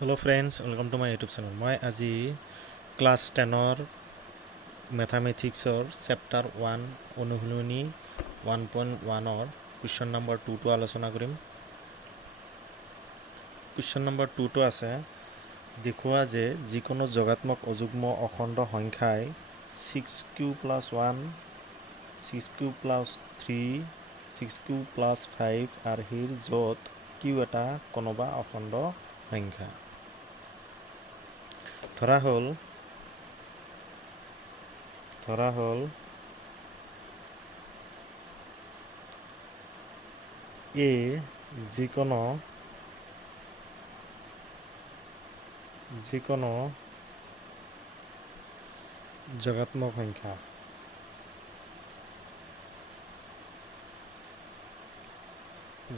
Hello' friends, welcome to my YouTube channel. মই আজি class 10ৰ মেথামেটিক্সৰ chapter 1 অনুশীলনী 1.1ৰ কুৱেশ্যন নম্বৰ 2টো আলোচনা কৰিম। কুৱেশ্যন নম্বৰ 2টো আছে, দেখুওৱা যে যিকোনো যোগাত্মক অযুগ্ম অখণ্ড সংখ্যাই 6q + 1, 6q + 3, 6q + 5 আৰ্হিৰ য'ত q এটা কোনোবা অখণ্ড সংখ্যা। ধৰা হ'ল a যিকোনো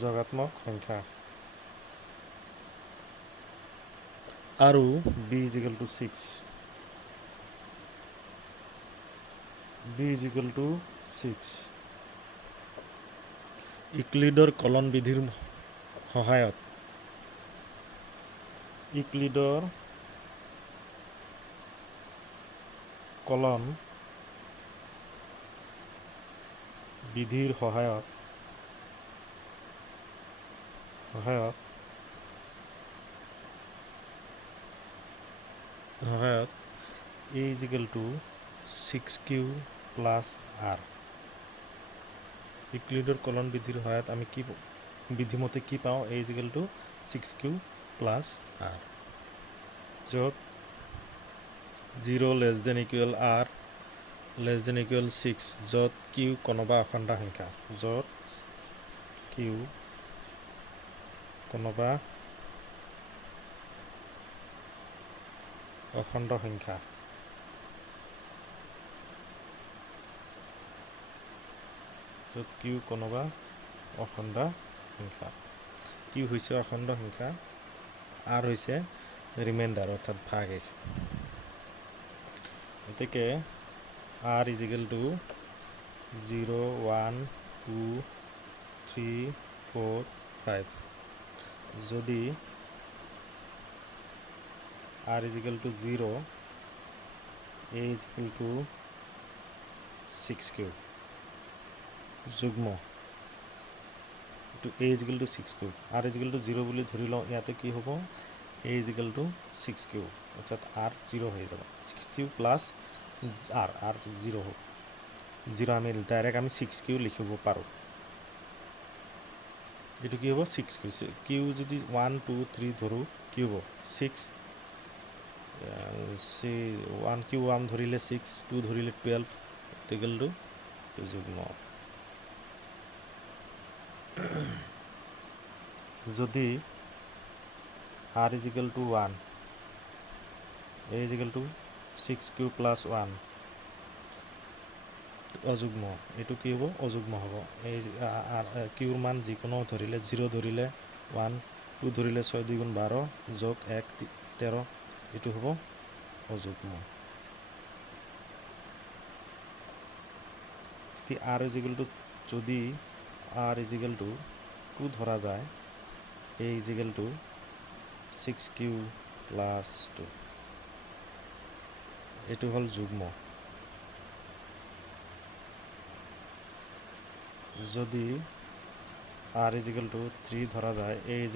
যোগাত্মক সংখ্যা আৰু b = 6, ইউক্লিডৰ কলন বিধিৰ সহায়ত a = 6q + r। ইউক্লিডৰ কলন বিধিৰ সহায়ত আমি কি বিধিমতে কি পাওঁ? a = 6q + r, য'ত 0 ≤ r ≤ 6, য'ত q কোনোবা অখণ্ড সংখ্যা, q হৈছে অখণ্ড সংখ্যা, r হৈছে ৰিমাইণ্ডাৰ অৰ্থাৎ ভাগশেষ। গতিকে r = 0, 1, 2, 3, 4, 5। যদি r = 0, a = 6q যুগ্ম, a = 6q, r = 0 বুলি ধৰি লওঁ। ইয়াতে কি হ'ব? a = 6q অৰ্থাৎ r 0 হৈ যাব। 6q + r 0 হ'ব। 0 আমি ডাইৰেক্ট 6q লিখিব পাৰোঁ। এইটো কি হ'ব? 6q। q যদি 1, 2, 3 ধৰোঁ, কি হ'ব? 6, 1 ধৰিলে 6, 2 ধৰিলে 12, যুগ্ম। যদি r = 1, a = 6q + 1 অযুগ্ম, এইটো কি হ'ব? অযুগ্ম হ'ব। এই কিউৰ মান যিকোনো ধৰিলে 0 ধৰিলে 1, 2 ধৰিলে 6 × 2 = 12 যোগ 1 13, এইটো হ'ব অযুগ্ম। যদি r = 2 ধৰা যায়, a = 6q + 2, এইটো হ'ল যুগ্ম। যদি r = 3 ধৰা যায়, a =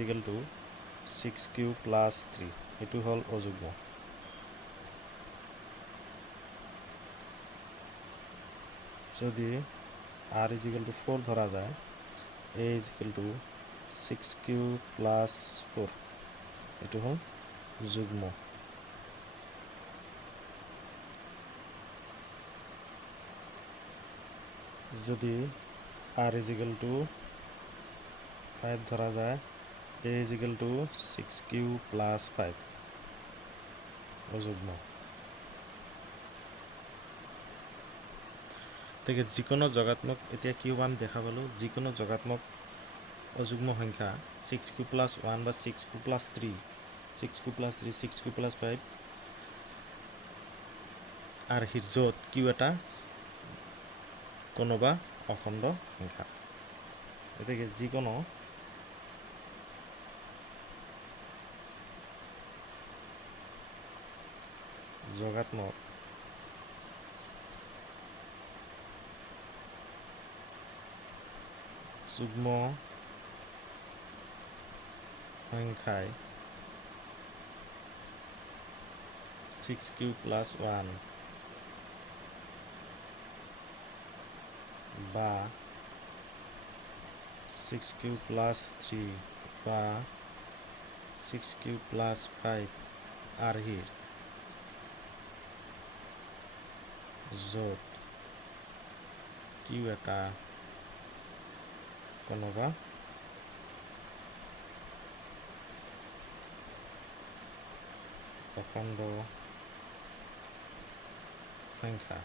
6q + 3, এইটো হ'ল অযুগ্ম। যদি r = 4 ধৰা যায়, a = 6q + 4, এইটো হ'ল যুগ্ম। যদি r = 5 ধৰা যায়, a = 6q + 5, অযুগ্ম। গতিকে যিকোনো যোগাত্মক, এতিয়া কিউবান দেখা পালোঁ, যিকোনো যোগাত্মক অযুগ্ম সংখ্যা 6q + 1 বা 6q + 3, 6q + 3, 6q + 5 আৰ্হিৰ য'ত q এটা কোনোবা অখণ্ড সংখ্যা। গতিকে যিকোনো যোগাত্মক যুগ্ম সংখ্যায় 6q + 1 বা 6q + 3 বা 6q + 5 আৰ্হিৰ য'ত q এটা কোনোবা অখণ্ড সংখ্যা